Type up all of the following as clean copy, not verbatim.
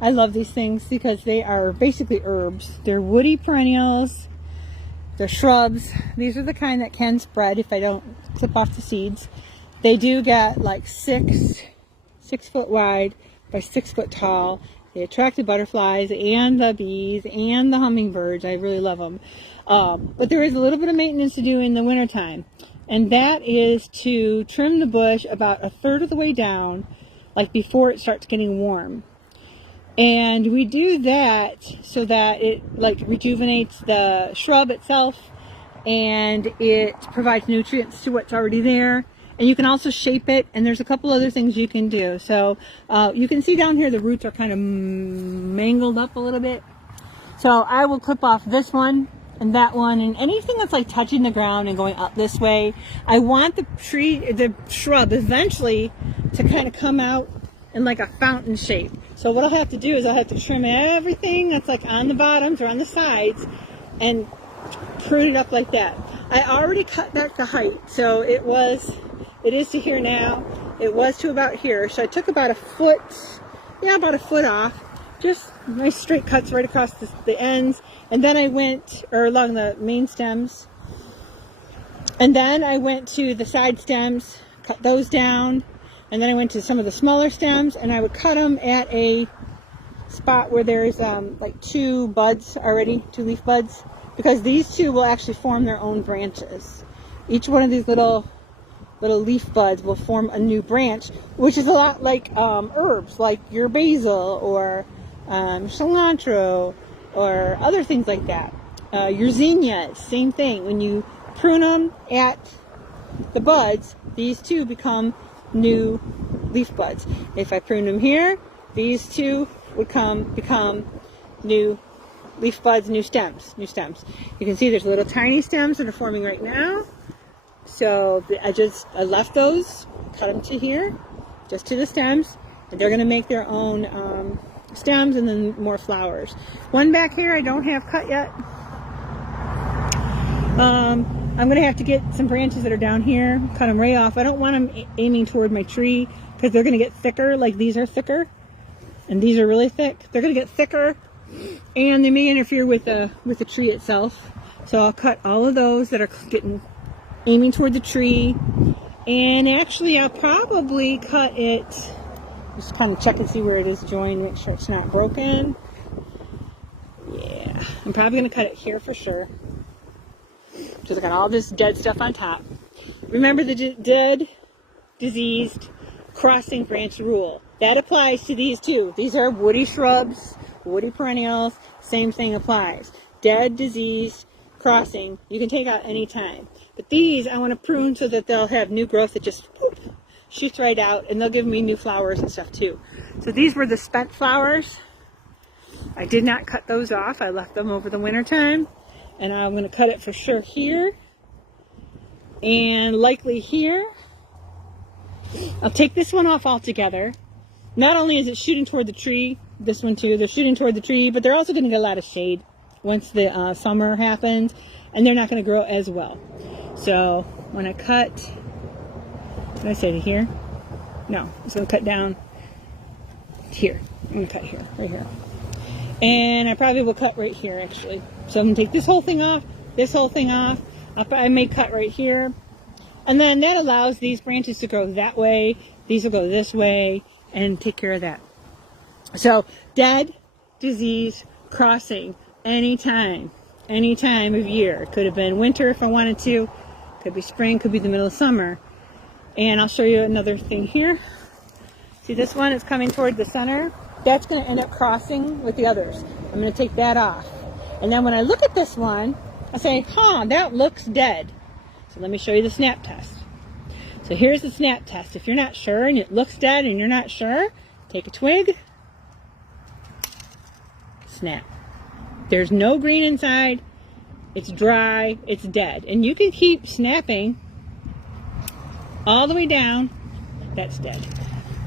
I love these things because they are basically herbs. They're woody perennials. They're shrubs. These are the kind that can spread if I don't clip off the seeds. They do get like 6 foot wide by 6 foot tall. They attract the butterflies and the bees and the hummingbirds. I really love them. But there is a little bit of maintenance to do in the wintertime. And that is to trim the bush about 1/3 of the way down, like before it starts getting warm. And we do that so that it like rejuvenates the shrub itself, and it provides nutrients to what's already there. And you can also shape it, and there's a couple other things you can do. So you can see down here the roots are kind of mangled up a little bit. So I will clip off this one and that one, and anything that's like touching the ground and going up this way. I want the shrub eventually to kind of come out in like a fountain shape. So what I'll have to do is I'll have to trim everything that's like on the bottoms or on the sides and prune it up like that. I already cut back the height, so it is to here now. It was to about here, so I took about 1 foot, about 1 foot off. Just nice straight cuts right across the ends, and then I went, or along the main stems, and then I went to the side stems, cut those down, and then I went to some of the smaller stems, and I would cut them at a spot where there's like 2 buds already, 2 leaf buds, because these 2 will actually form their own branches. Each one of these little leaf buds will form a new branch, which is a lot like herbs, like your basil or cilantro or other things like that. Your zinnias, same thing. When you prune them at the buds, these 2 become new leaf buds. If I prune them here, these 2 would become new leaf buds, new stems. You can see there's little tiny stems that are forming right now. So I left those, cut them to here, just to the stems, and they're going to make their own stems and then more flowers. One back here I don't have cut yet. I'm going to have to get some branches that are down here, cut them right off. I don't want them aiming toward my tree because they're going to get thicker, like these are thicker, and these are really thick. They're going to get thicker, and they may interfere with the tree itself. So I'll cut all of those that are aiming toward the tree, and actually I'll probably cut it, just kind of check and see where it is joined, make sure it's not broken. Yeah, I'm probably going to cut it here for sure, because I got all this dead stuff on top. Remember the dead, diseased, crossing branch rule. That applies to these 2. These are woody shrubs, woody perennials, same thing applies. Dead, diseased, crossing, you can take out any time. But these I want to prune so that they'll have new growth that just shoots right out, and they'll give me new flowers and stuff too. So these were the spent flowers. I did not cut those off. I left them over the winter time, and I'm going to cut it for sure here and likely here. I'll take this one off altogether. Not only is it shooting toward the tree, this one too, they're shooting toward the tree, but they're also going to get a lot of shade once the summer happens, and they're not going to grow as well. So when I cut, what did I say, to here? No, I'm just going to cut down here. I'm going to cut here, right here. And I probably will cut right here, actually. So I'm going to take this whole thing off, this whole thing off. I may cut right here. And then that allows these branches to grow that way. These will go this way and take care of that. So dead, disease, crossing, anytime of year. It could have been winter if I wanted to. Could be spring, could be the middle of summer. And I'll show you another thing here. See, this one is coming toward the center. That's going to end up crossing with the others. I'm going to take that off. And then when I look at this one, I say, that looks dead. So let me show you the snap test. So here's the snap test. If you're not sure and it looks dead and you're not sure, take a twig, snap. There's no green inside. It's dry. It's dead. And you can keep snapping all the way down. That's dead.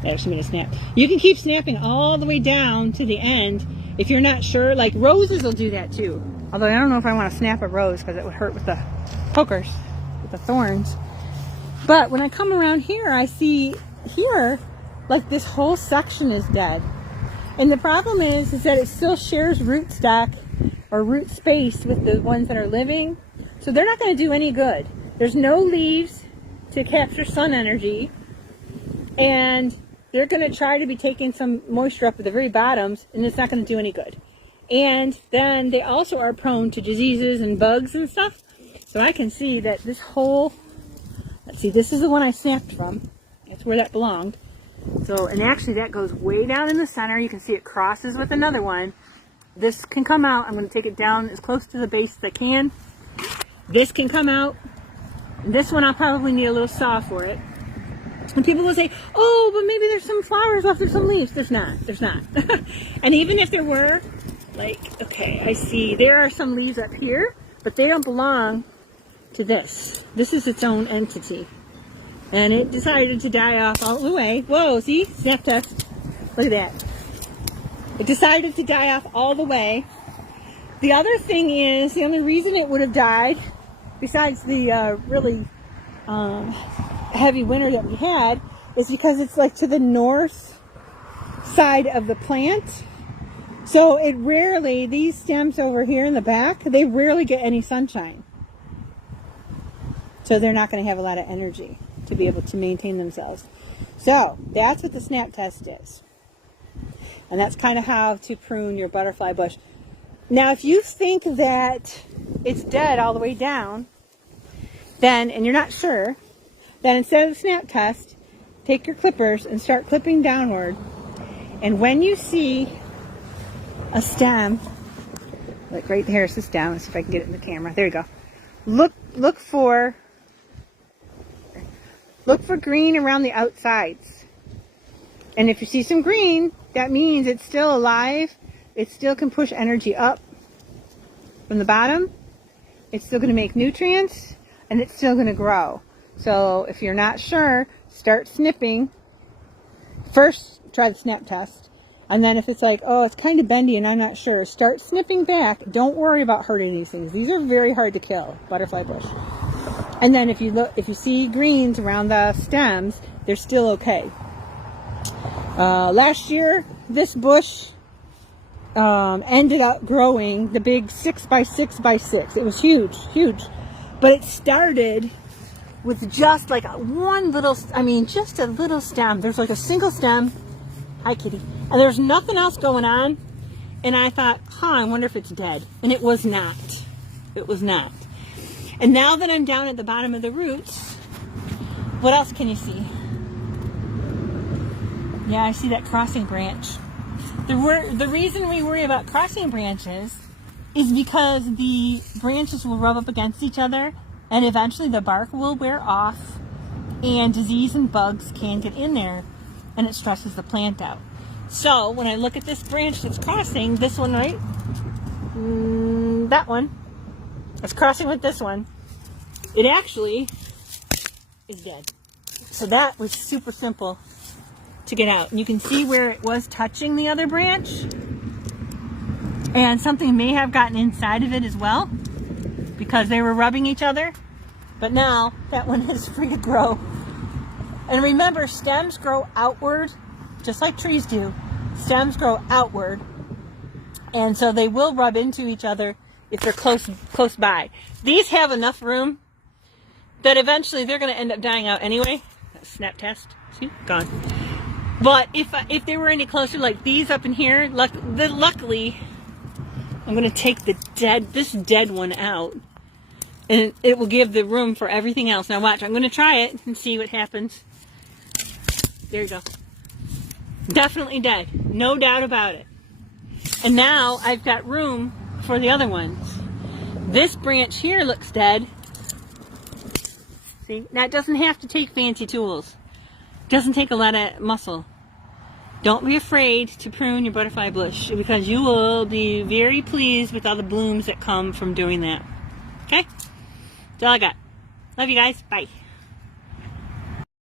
There's me to snap. You can keep snapping all the way down to the end if you're not sure. Like roses will do that too. Although I don't know if I want to snap a rose because it would hurt with the pokers, with the thorns. But when I come around here, I see here, like this whole section is dead. And the problem is that it still shares rootstock or root space with the ones that are living. So they're not going to do any good. There's no leaves to capture sun energy. And they're going to try to be taking some moisture up at the very bottoms, and it's not going to do any good. And then they also are prone to diseases and bugs and stuff. So I can see that this whole, let's see, this is the one I snapped from. It's where that belonged. So, and actually that goes way down in the center. You can see it crosses with another one. This can come out. I'm going to take it down as close to the base as I can. This can come out. This one I'll probably need a little saw for it. And people will say, oh, but maybe there's some flowers left or some leaves. There's not. There's not. And even if there were, like, okay, I see there are some leaves up here, but they don't belong to this. This is its own entity. And it decided to die off all the way. Whoa, see? Snap test. Look at that. It decided to die off all the way. The other thing is, the only reason it would have died, besides the really heavy winter that we had, is because it's like to the north side of the plant. So it rarely, these stems over here in the back, they rarely get any sunshine. So they're not going to have a lot of energy to be able to maintain themselves. So that's what the snap test is. And that's kind of how to prune your butterfly bush. Now if you think that it's dead all the way down, then, and you're not sure, then instead of the snap test, take your clippers and start clipping downward. And when you see a stem, like right there, it's this down. Let's see if I can get it in the camera. There you go. Look for green around the outsides. And if you see some green, that means it's still alive. It still can push energy up from the bottom. It's still going to make nutrients, and it's still going to grow. So if you're not sure, start snipping. First, try the snap test. And then if it's like, oh, it's kind of bendy and I'm not sure, start snipping back. Don't worry about hurting these things. These are very hard to kill, butterfly bush. And then if you see greens around the stems, they're still okay. Last year, this bush ended up growing the big 6x6x6. It was huge, huge. But it started with just like one little, just a little stem. There's like a single stem. Hi, kitty. And there's nothing else going on. And I thought, I wonder if it's dead. And it was not. It was not. And now that I'm down at the bottom of the roots, what else can you see? Yeah, I see that crossing branch. The reason we worry about crossing branches is because the branches will rub up against each other, and eventually the bark will wear off, and disease and bugs can get in there, and it stresses the plant out. So when I look at this branch that's crossing, this one, right? That one. It's crossing with this one. It actually is dead. So that was super simple to get out. And you can see where it was touching the other branch. And something may have gotten inside of it as well, because they were rubbing each other. But now that one is free to grow. And remember, stems grow outward, just like trees do. Stems grow outward. And so they will rub into each other if they're close by. These have enough room that eventually they're going to end up dying out anyway. Snap test. See? Gone. But if they were any closer, like these up in here, luckily, I'm going to take this dead one out, and it will give the room for everything else. Now watch, I'm going to try it and see what happens. There you go. Definitely dead. No doubt about it. And now I've got room for the other ones. This branch here looks dead. See, that doesn't have to take fancy tools. It doesn't take a lot of muscle. Don't be afraid to prune your butterfly bush, because you will be very pleased with all the blooms that come from doing that. Okay? That's all I got. Love you guys. Bye.